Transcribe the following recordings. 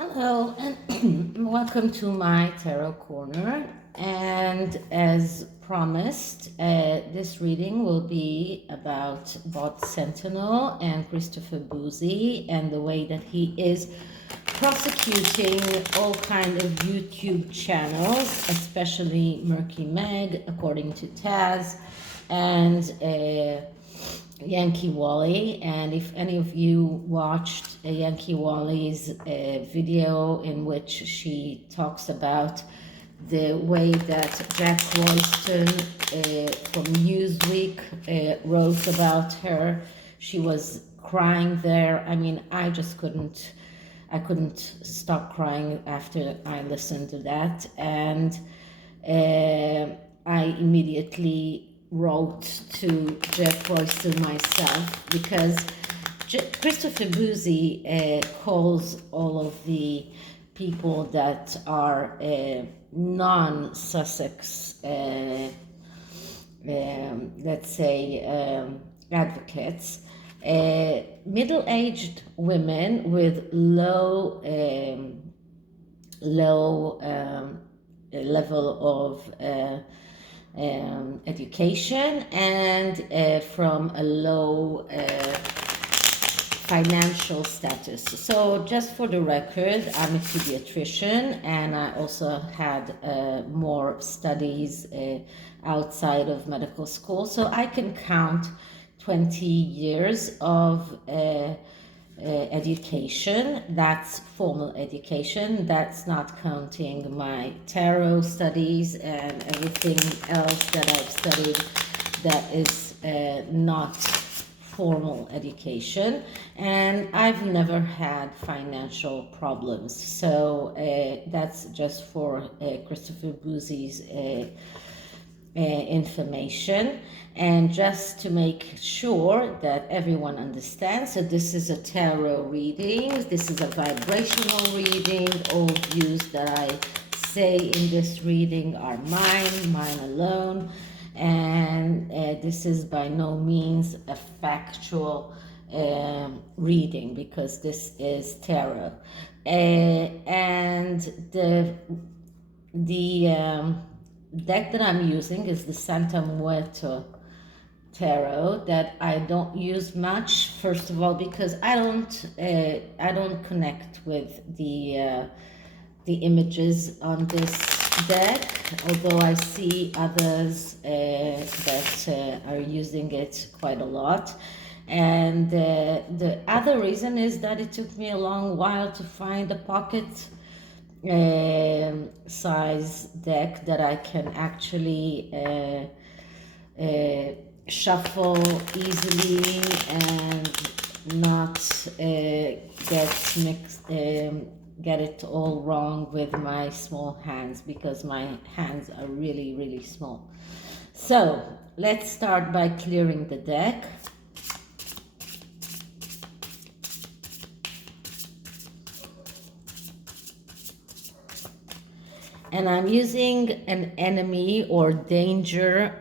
Hello and welcome to my tarot corner. And as promised, this reading will be about Bot Sentinel and Christopher Bouzy and the way that he is prosecuting all kind of YouTube channels, especially Murky Meg, according to Taz, and Yankee Wally. And if any of you watched Yankee Wally's video in which she talks about the way that Jack Royston from Newsweek wrote about her, she was crying there. I mean, I couldn't stop crying after I listened to that. And I immediately wrote to Jack Royston myself, because Christopher Bouzy calls all of the people that are non-Sussex, let's say, advocates, middle-aged women with low level of education and from a low financial status. So just for the record, I'm a pediatrician, and I also had more studies outside of medical school, so I can count 20 years of education. That's formal education. That's not counting my tarot studies and everything else that I've studied that is not formal education. And I've never had financial problems. So that's just for Christopher Bouzy's information. And just to make sure that everyone understands, so this is a tarot reading, this is a vibrational reading. All views that I say in this reading are mine alone, and this is by no means a factual reading, because this is tarot. And the deck that I'm using is the Santa Muerte tarot, that I don't use much. First of all, because I don't connect with the images on this deck, although I see others that are using it quite a lot. And the other reason is that it took me a long while to find a pocket size deck that I can actually shuffle easily and not get it all wrong with my small hands, because my hands are really, really small. So let's start by clearing the deck. And I'm using an enemy or danger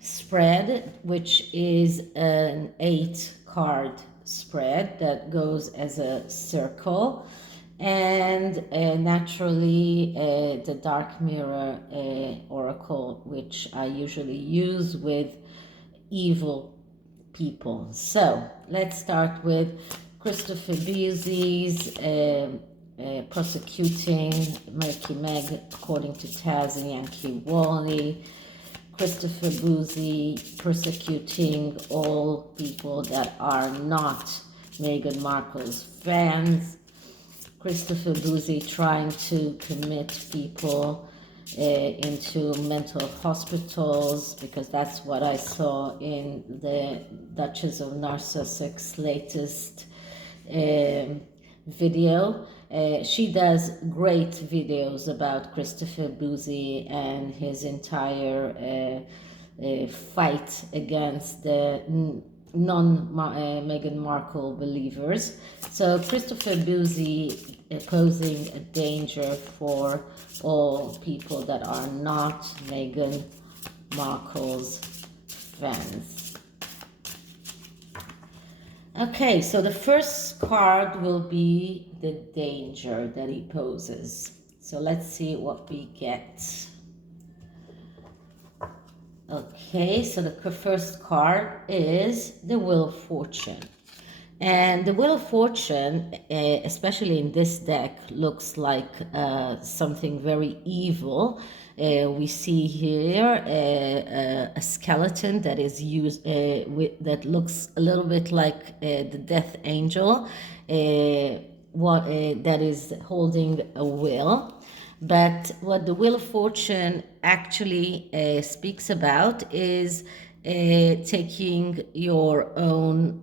spread, which is an 8-card spread that goes as a circle. And naturally, the Dark Mirror Oracle, which I usually use with evil people. So let's start with Christopher Bouzy's prosecuting Murky Meg, according to Taz and Yankee Wally. Christopher Bouzy persecuting all people that are not Meghan Markle's fans. Christopher Bouzy trying to commit people into mental hospitals, because that's what I saw in the Duchess of Sussex's latest video. She does great videos about Christopher Bouzy and his entire fight against the non-Meghan Markle believers. So Christopher Bouzy posing a danger for all people that are not Meghan Markle's fans. Okay, so the first card will be the danger that he poses. So let's see what we get. Okay, so the first card is the Wheel of Fortune. And the Wheel of Fortune, especially in this deck, looks like something very evil. We see here a skeleton that is used that looks a little bit like the Death Angel, that is holding a wheel. But what the Wheel of Fortune actually speaks about is taking your own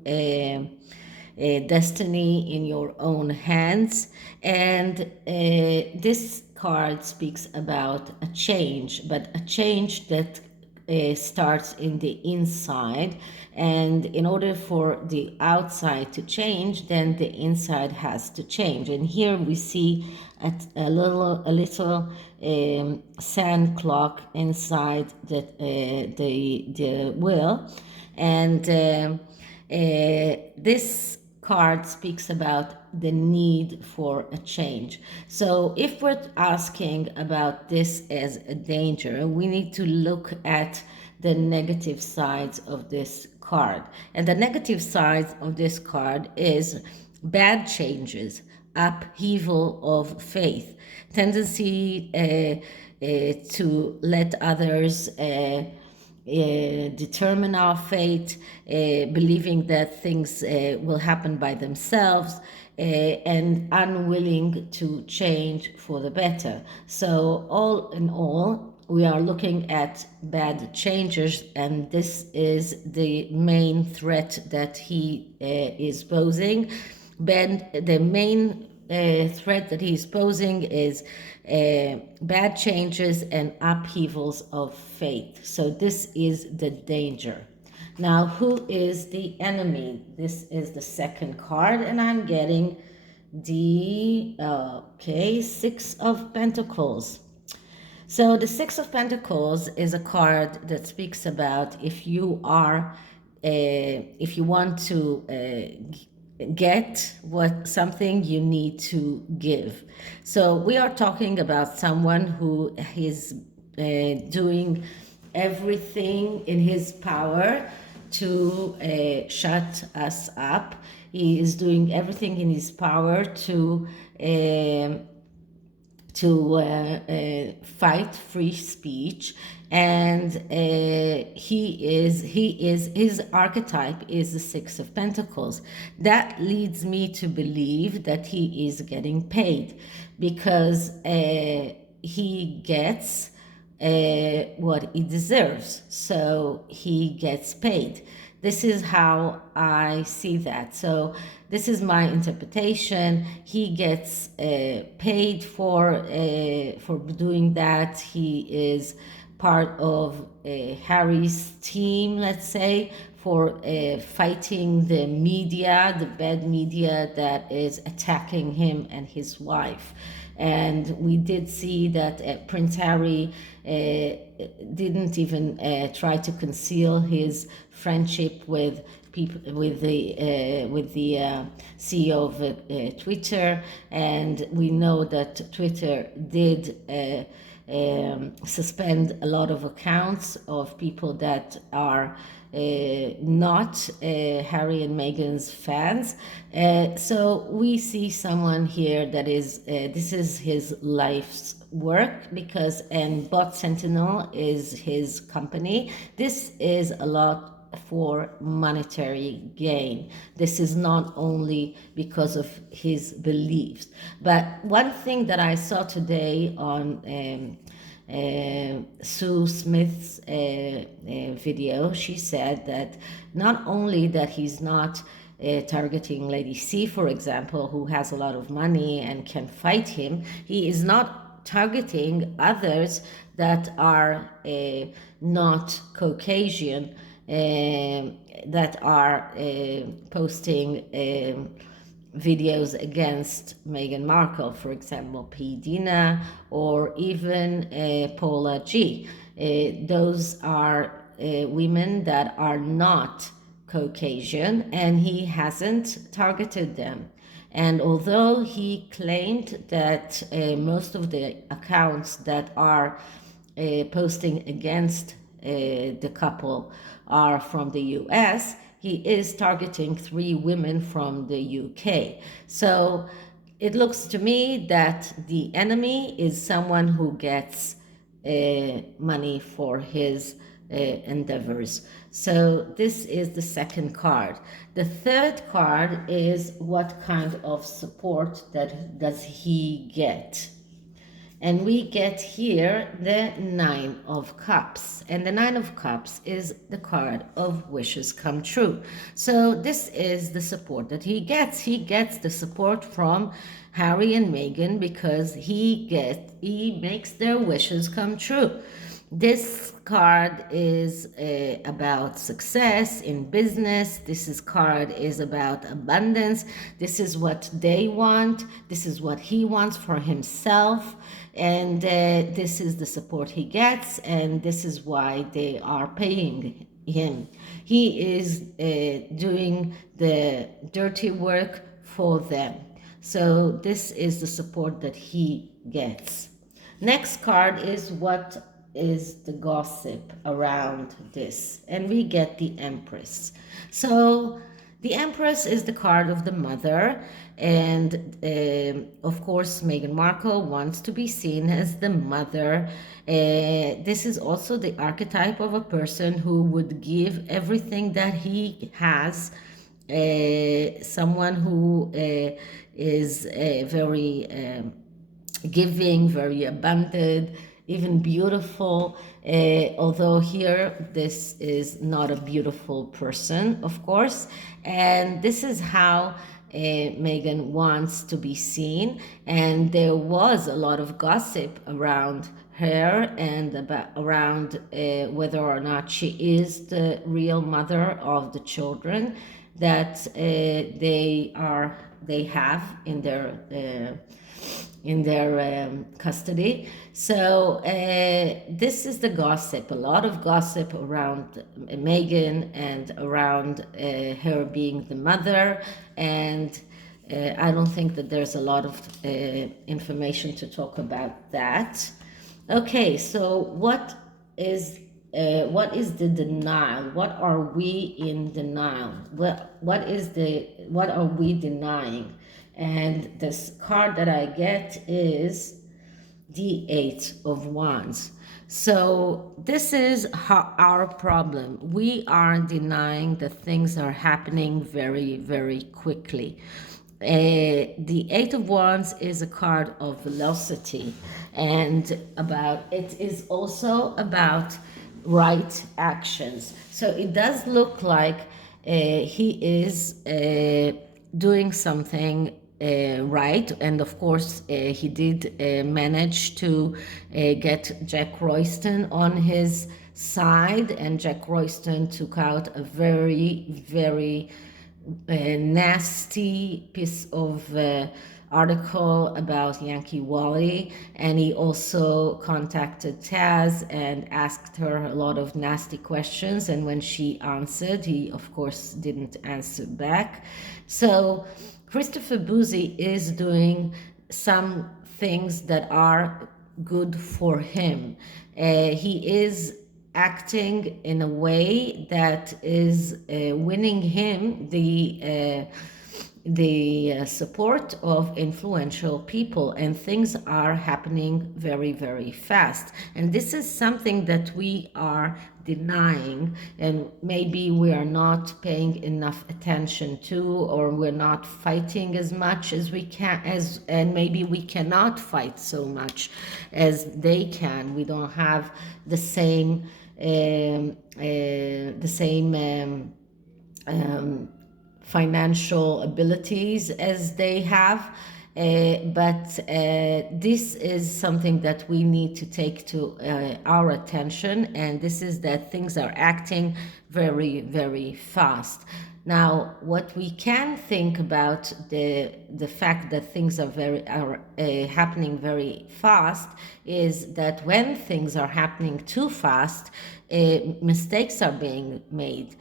destiny in your own hands. And this card speaks about a change, but a change that starts in the inside. And in order for the outside to change, then the inside has to change. And here we see a little sand clock inside the wheel. And this card speaks about the need for a change. So if we're asking about this as a danger, we need to look at the negative sides of this card. And the negative sides of this card is bad changes, upheaval of faith, tendency to let others determine our fate, believing that things will happen by themselves, and unwilling to change for the better. So, all in all, we are looking at bad changes, and this is the main threat that he is posing. The main threat that he is posing is bad changes and upheavals of faith. So this is the danger. Now, who is the enemy? This is the second card, and I'm getting the Six of Pentacles. So the Six of Pentacles is a card that speaks about if you want to get something, you need to give. So we are talking about someone who is doing everything in his power to shut us up. He is doing everything in his power to fight free speech, and his archetype is the Six of Pentacles. That leads me to believe that he is getting paid, because he gets what he deserves, so he gets paid. This is how I see that. So this is my interpretation. He gets paid for doing that. He is part of Harry's team, let's say, for fighting the media, the bad media that is attacking him and his wife. And we did see that Prince Harry didn't even try to conceal his friendship with people, with the CEO of Twitter, and we know that Twitter did suspend a lot of accounts of people that are not Harry and Meghan's fans. So we see someone here that is, this is his life's work, because, and Bot Sentinel is his company. This is a lot for monetary gain. This is not only because of his beliefs. But one thing that I saw today on Sue Smith's video, she said that not only that he's not targeting Lady C, for example, who has a lot of money and can fight him, he is not targeting others that are not Caucasian, that are posting videos against Meghan Markle, for example, P. Dina, or even Paula G. Those are women that are not Caucasian, and he hasn't targeted them. And although he claimed that most of the accounts that are posting against the couple are from the US, he is targeting 3 women from the UK. So it looks to me that the enemy is someone who gets money for his endeavors. So this is the second card. The third card is what kind of support that does he get? And we get here the Nine of Cups. And the Nine of Cups is the card of wishes come true. So this is the support that he gets. He gets the support from Harry and Meghan because he makes their wishes come true. This card is about success in business. Card is about abundance. This is what they want. This is what he wants for himself. And this is the support he gets. And this is why they are paying him. He is doing the dirty work for them. So this is the support that he gets. Next card is what is the gossip around this, and we get the Empress. So the Empress is the card of the mother, and of course Meghan Markle wants to be seen as the mother. This is also the archetype of a person who would give everything that he has, someone who is very giving, very abundant, even beautiful, although here this is not a beautiful person, of course. And this is how Meghan wants to be seen. And there was a lot of gossip around her and around whether or not she is the real mother of the children that they have in their custody. So this is the gossip, a lot of gossip around Meghan and around her being the mother. And I don't think that there's a lot of information to talk about that. Okay, so what is the denial? What are we in denial? What are we denying? And this card that I get is the Eight of Wands. So this is our problem. We are denying that things are happening very, very quickly. The Eight of Wands is a card of velocity, and it is also about right actions. So it does look like he is doing something right, and of course he did manage to get Jack Royston on his side, and Jack Royston took out a very, very nasty piece of article about Yankee Wally, and he also contacted Taz and asked her a lot of nasty questions, and when she answered, he of course didn't answer back. So Christopher Bouzy is doing some things that are good for him. He is acting in a way that is winning him the support of influential people, and things are happening very, very fast. And this is something that we are denying, and maybe we are not paying enough attention to, or we're not fighting as much as we can, and maybe we cannot fight so much as they can. We don't have the same financial abilities as they have, But this is something that we need to take to our attention, and this is that things are acting very, very fast. Now, what we can think about the fact that things are happening very fast is that when things are happening too fast, mistakes are being made.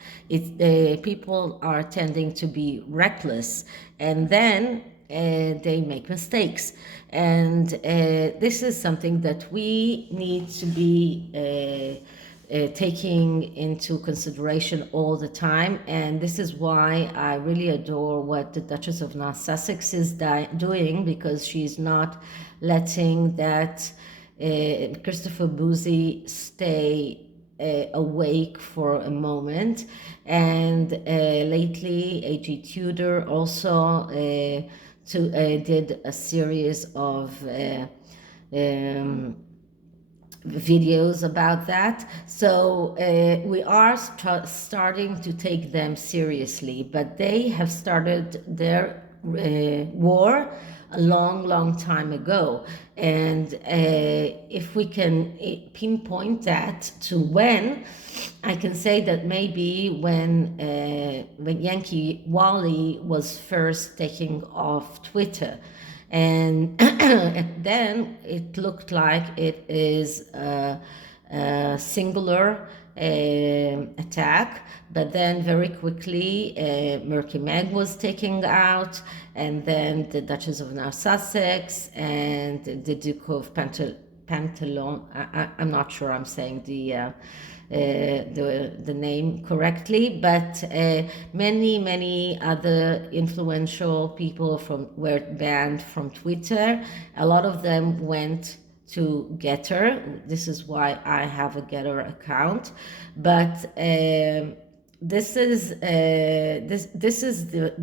People are tending to be reckless, and then they make mistakes. And this is something that we need to be taking into consideration all the time. And this is why I really adore what the Duchess of Sussex is doing, because she's not letting that Christopher Bouzy stay awake for a moment. And lately, GETTR also did a series of videos about that. So we are starting to take them seriously, but they have started their war a long time ago. And if we can pinpoint that to when, I can say that maybe when Yankee Wally was first taking off Twitter, and then it looked like it is a singular attack, but then very quickly Meg was taken out, and then the Duchess of Sussex and the Duke of Pantalon. I'm not sure I'm saying the name correctly, but many other influential people were banned from Twitter. A lot of them went to GETTR. This is why I have a GETTR account, but this is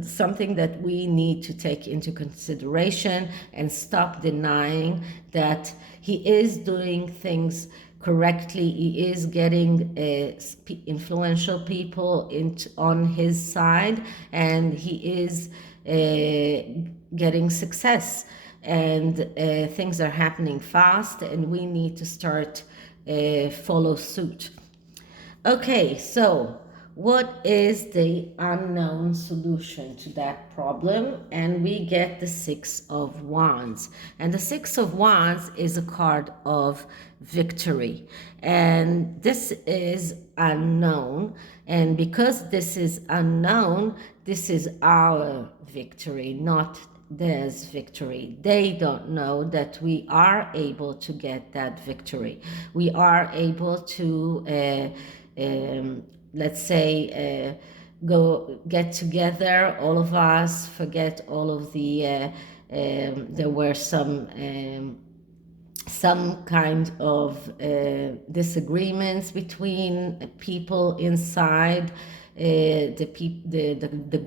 something that we need to take into consideration and stop denying that he is doing things correctly. He is getting influential people on his side, and he is getting success, and things are happening fast, and we need to start follow suit. Okay, so what is the unknown solution to that problem? And we get the Six of Wands. And the Six of Wands is a card of victory. And this is unknown. And because this is unknown, this is our victory, not theirs victory. They don't know that we are able to get that victory. We are able to let's say go get together, all of us, forget all of the there were some kind of disagreements between people inside the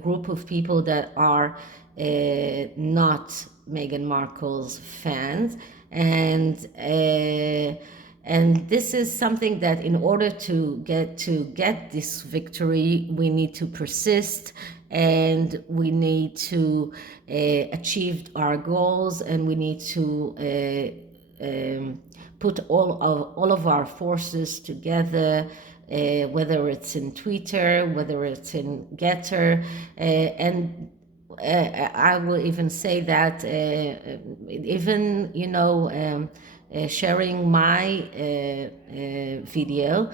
group of people that are not Meghan Markle's fans, and this is something that in order to get this victory, we need to persist, and we need to achieve our goals, and we need to put all of our forces together, whether it's in Twitter, whether it's in GETTR, and I will even say that even, sharing my video,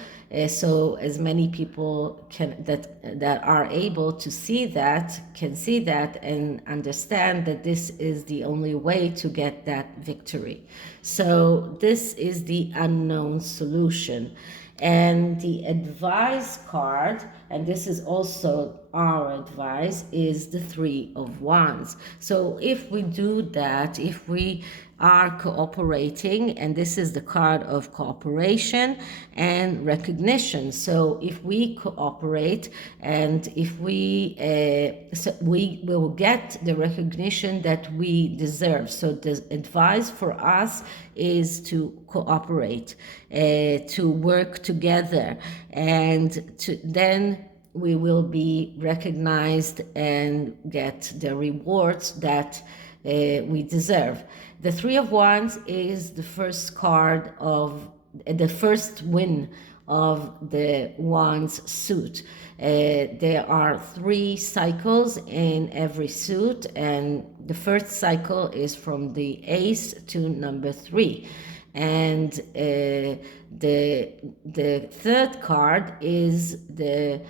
so as many people that are able to see that can see that and understand that this is the only way to get that victory. So this is the unknown solution. And the advice card, and this is also our advice, is the Three of Wands. So if we do that, if we are cooperating, and this is the card of cooperation and recognition. So if we cooperate, and if we will get the recognition that we deserve. So the advice for us is to cooperate, to work together, and then we will be recognized and get the rewards that we deserve. The Three of Wands is the first card of the first win of the Wands suit. There are 3 cycles in every suit, and the first cycle is from the Ace to number 3. And the third card is the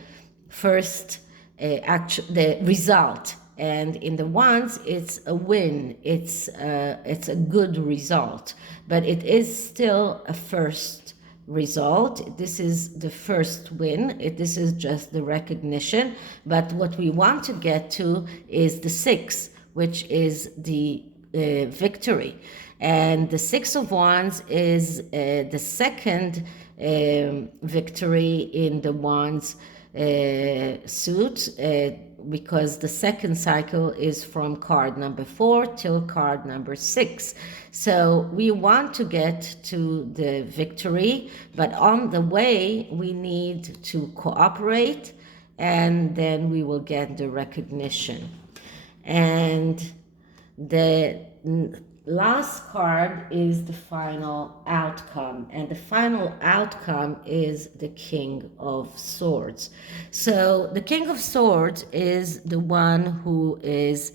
first the result, and in the Wands it's a win, it's a good result, but it is still a first result. This is the first win. This is just the recognition, but what we want to get to is the 6, which is the victory. And the 6 of Wands is the second victory in the Wands suit, because the second cycle is from card number 4 till card number 6. So we want to get to the victory, but on the way we need to cooperate, and then we will get the recognition. And the last card is the final outcome, and the final outcome is the King of Swords. So the King of Swords is the one who is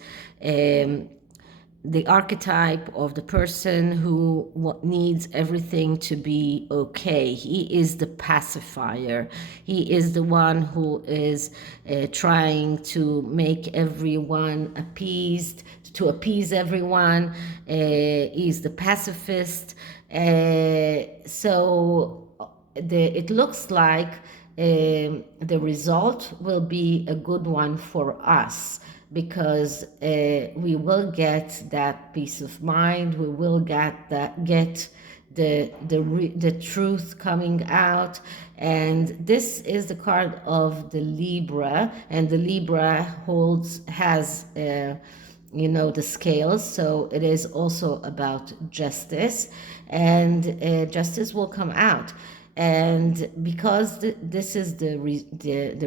the archetype of the person who needs everything to be okay. He is the pacifier. He is the one who is trying to make everyone appeased, to appease everyone. He's the pacifist. So it looks like the result will be a good one for us, because we will get that peace of mind. We will get the truth coming out. And this is the card of the Libra, and the Libra has the scales, so it is also about justice, and justice will come out. And because this is the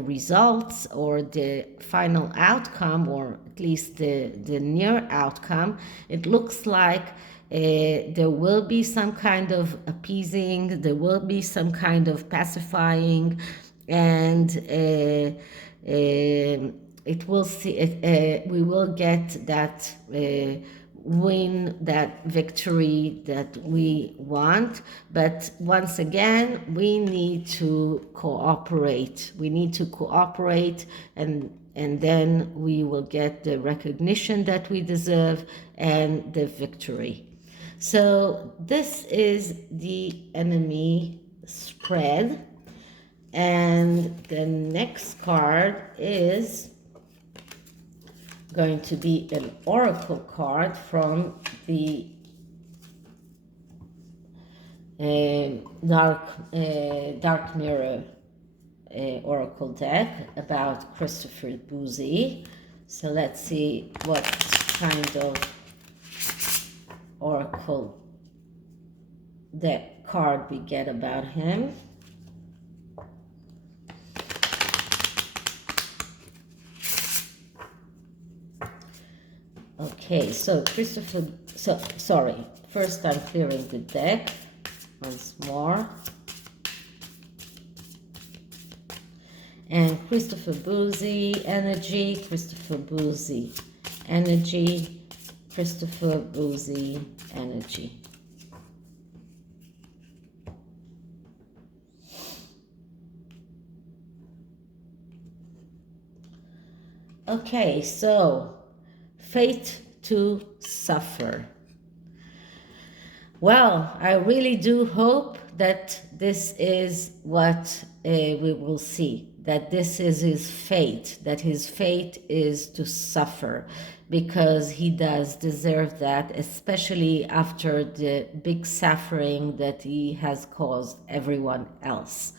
results, or the final outcome, or at least the near outcome, it looks like there will be some kind of appeasing, there will be some kind of pacifying, and it will see we will get that win, that victory that we want. But once again, we need to cooperate. We need to cooperate, and then we will get the recognition that we deserve and the victory. So this is the enemy spread, and the next card is going to be an oracle card from the dark mirror oracle deck about Christopher Bouzy. So let's see what kind of oracle deck card we get about him. Okay, so sorry, first I'm clearing the deck once more. And Christopher Bouzy energy, Christopher Bouzy energy, Christopher Bouzy energy. Okay, so fate to suffer. Well, I really do hope that this is what we will see, that this is his fate, that his fate is to suffer, because he does deserve that, especially after the big suffering that he has caused everyone else.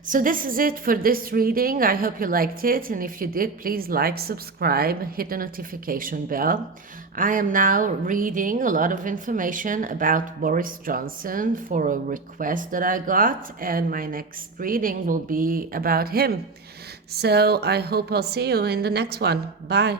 So this is it for this reading. I hope you liked it, and if you did, please like, subscribe, hit the notification bell. I am now reading a lot of information about Boris Johnson for a request that I got, and my next reading will be about him. So I hope I'll see you in the next one. Bye.